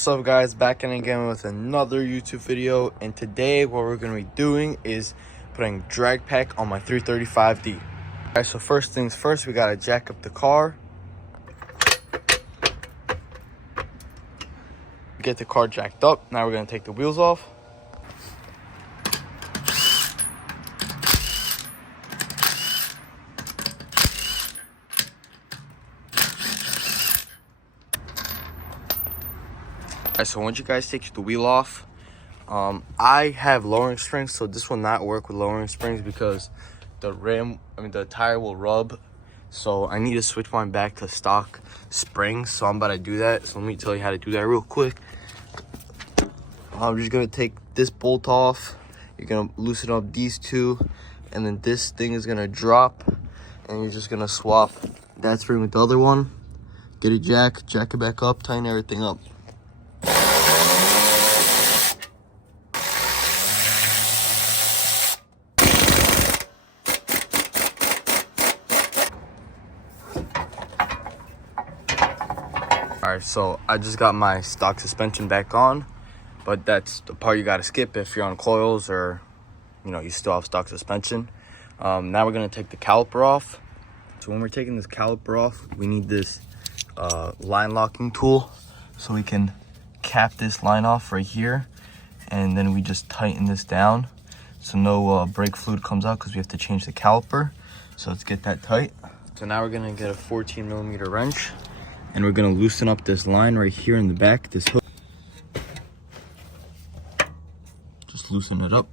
What's up guys, back in again with another YouTube video, and today what we're going to be doing is putting drag pack on my 335D. Alright, so first things first, we got to jack up the car. Get the car jacked up. Now we're going to take the wheels off. Alright, so once you guys take the wheel off, I have lowering springs, so this will not work with lowering springs because the tire will rub. So I need to switch mine back to stock springs. So I'm about to do that. So let me tell you how to do that real quick. I'm just gonna take this bolt off. You're gonna loosen up these two, and then this thing is gonna drop, and you're just gonna swap that spring with the other one. Get a jack it back up, tighten everything up. Alright, so I just got my stock suspension back on, but that's the part you gotta skip if you're on coils or, you still have stock suspension. Now we're gonna take the caliper off. So when we're taking this caliper off, we need this line locking tool so we can cap this line off right here, and then we just tighten this down so no brake fluid comes out because we have to change the caliper. So let's get that tight. So now we're gonna get a 14mm wrench, and we're gonna loosen up this line right here in the back, this hook. Just loosen it up.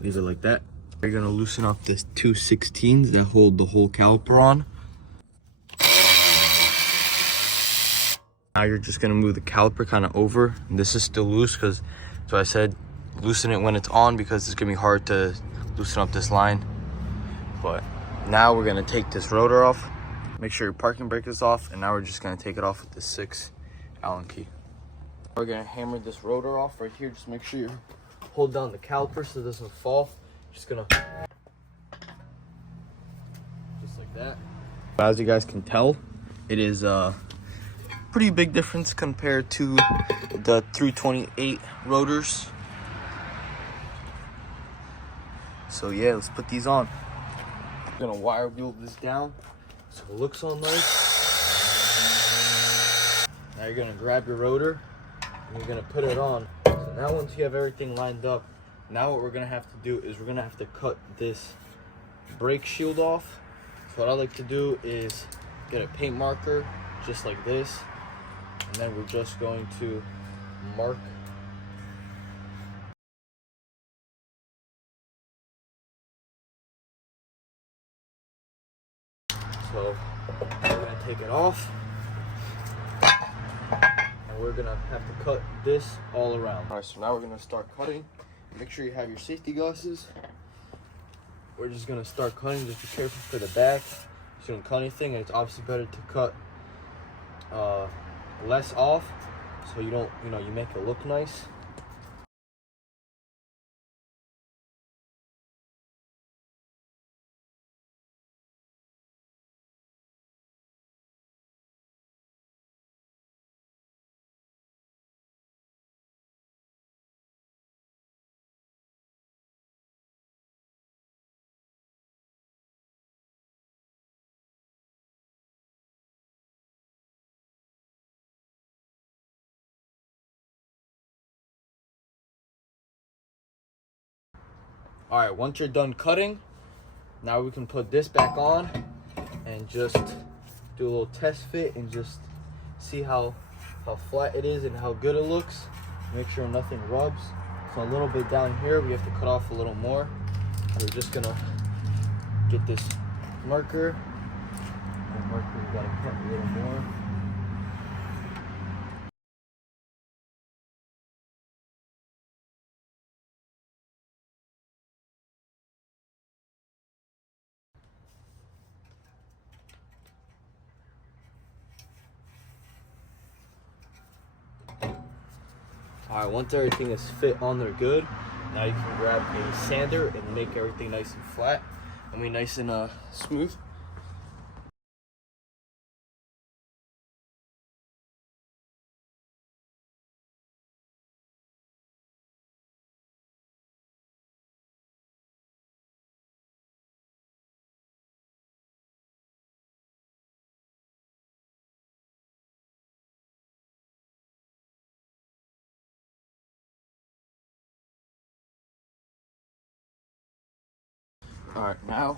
Leave it like that. We're gonna loosen up this 2/16 that hold the whole caliper on. Now you're just gonna move the caliper kind of over. And this is still loose because, so I said, loosen it when it's on because it's gonna be hard to loosen up this line. But now we're gonna take this rotor off. Make sure your parking brake is off, and now we're just gonna take it off with the 6 Allen key. We're gonna hammer this rotor off right here. Just make sure you hold down the caliper so it doesn't fall. Just gonna, just like that. As you guys can tell, it is a pretty big difference compared to the 328 rotors. So yeah, let's put these on. I'm gonna wire wheel this down so it looks all nice. Now you're gonna grab your rotor and you're gonna put it on. So now once you have everything lined up, now what we're gonna have to do is we're gonna have to cut this brake shield off. So what I like to do is get a paint marker just like this, and then we're just going to mark . So we're gonna take it off, and we're gonna have to cut this all around. All right, so now we're gonna start cutting. Make sure you have your safety glasses. We're just gonna start cutting. Just be careful for the back. You shouldn't cut anything, and it's obviously better to cut less off so you don't, you make it look nice. All right, once you're done cutting, now we can put this back on and just do a little test fit and just see how flat it is and how good it looks. Make sure nothing rubs. So a little bit down here, we have to cut off a little more. We're just gonna get this marker. The marker, we gotta cut a little more. All right, once everything is fit on there good, now you can grab a sander and make everything nice and flat. Nice and smooth. All right, now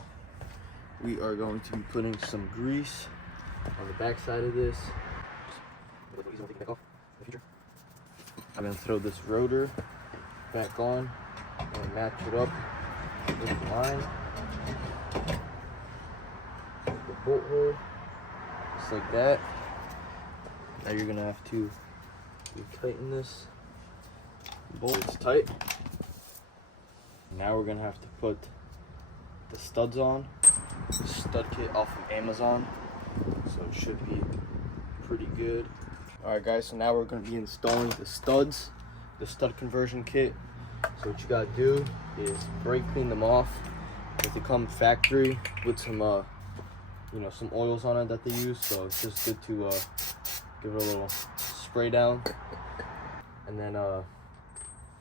we are going to be putting some grease on the back side of this. I'm gonna throw this rotor back on and match it up with the line. The bolt hole, just like that. Now you're gonna have to tighten this bolt. It's tight. Now we're gonna have to put the studs on. Stud kit off of Amazon, so it should be pretty good. All right, guys. So now we're gonna be installing the studs, the stud conversion kit. So what you gotta do is brake clean them off. If they come factory with some, some oils on it that they use, so it's just good to give it a little spray down. And then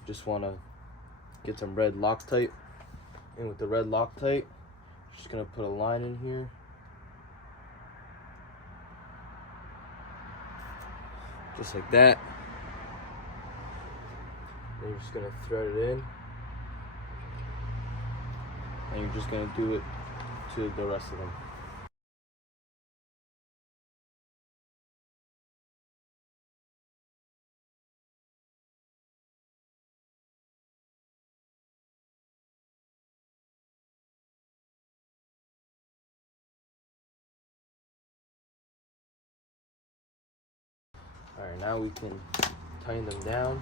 just wanna get some red Loctite. And with the red Loctite, just gonna put a line in here. Just like that. Then you're just gonna thread it in. And you're just gonna do it to the rest of them. All right, now we can tighten them down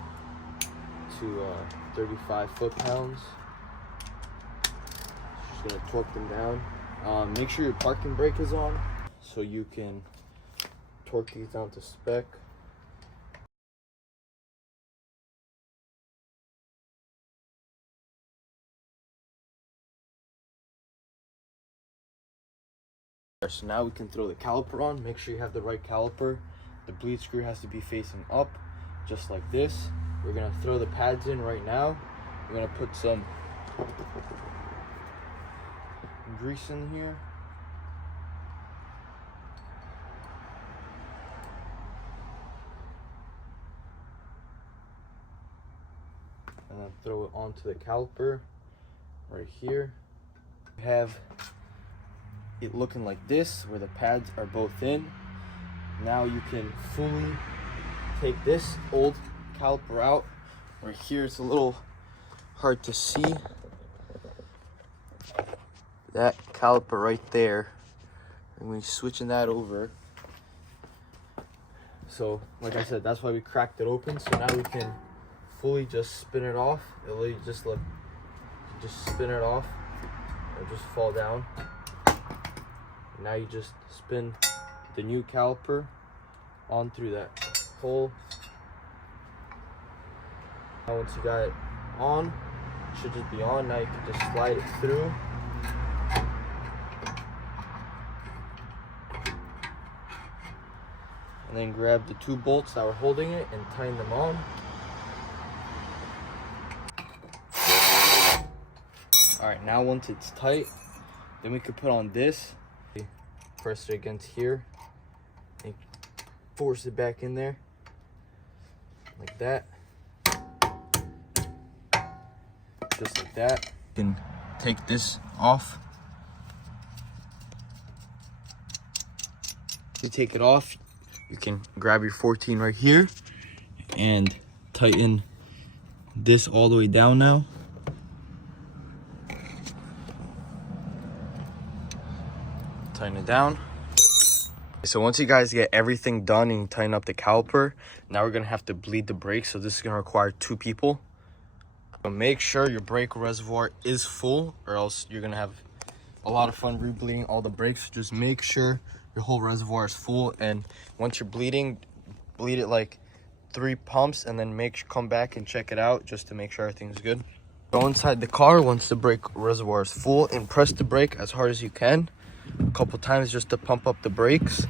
to 35 foot-pounds. Just gonna torque them down. Make sure your parking brake is on so you can torque these down to spec. So now we can throw the caliper on. Make sure you have the right caliper. The bleed screw has to be facing up, just like this. We're gonna throw the pads in right now. We're gonna put some grease in here. And then throw it onto the caliper right here. We have it looking like this, where the pads are both in. Now you can fully take this old caliper out. Right here it's a little hard to see. That caliper right there, and we're switching that over. So like I said, that's why we cracked it open. So now we can fully just spin it off. It'll just spin it off. It'll just fall down. Now you just spin the new caliper on through that hole. Now once you got it on, it should just be on. Now you can just slide it through. And then grab the two bolts that were holding it and tighten them on. All right, now once it's tight, then we could put on this. Press it against here and force it back in there like that, just like that. You can take this off. To take it off, you can grab your 14 right here and tighten this all the way down now. Tighten it down. So once you guys get everything done and you tighten up the caliper, now we're gonna have to bleed the brakes. So this is gonna require 2 people. So make sure your brake reservoir is full, or else you're gonna have a lot of fun re-bleeding all the brakes. Just make sure your whole reservoir is full, and once you're bleeding, bleed it like 3 pumps, and then come back and check it out just to make sure everything's good. Go inside the car once the brake reservoir is full and press the brake as hard as you can a couple times just to pump up the brakes.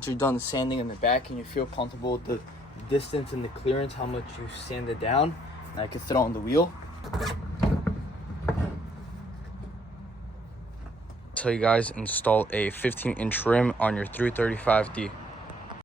Once you're done sanding in the back and you feel comfortable with the distance and the clearance, how much you sanded down, and I can throw on the wheel. So you guys install a 15-inch rim on your 335D.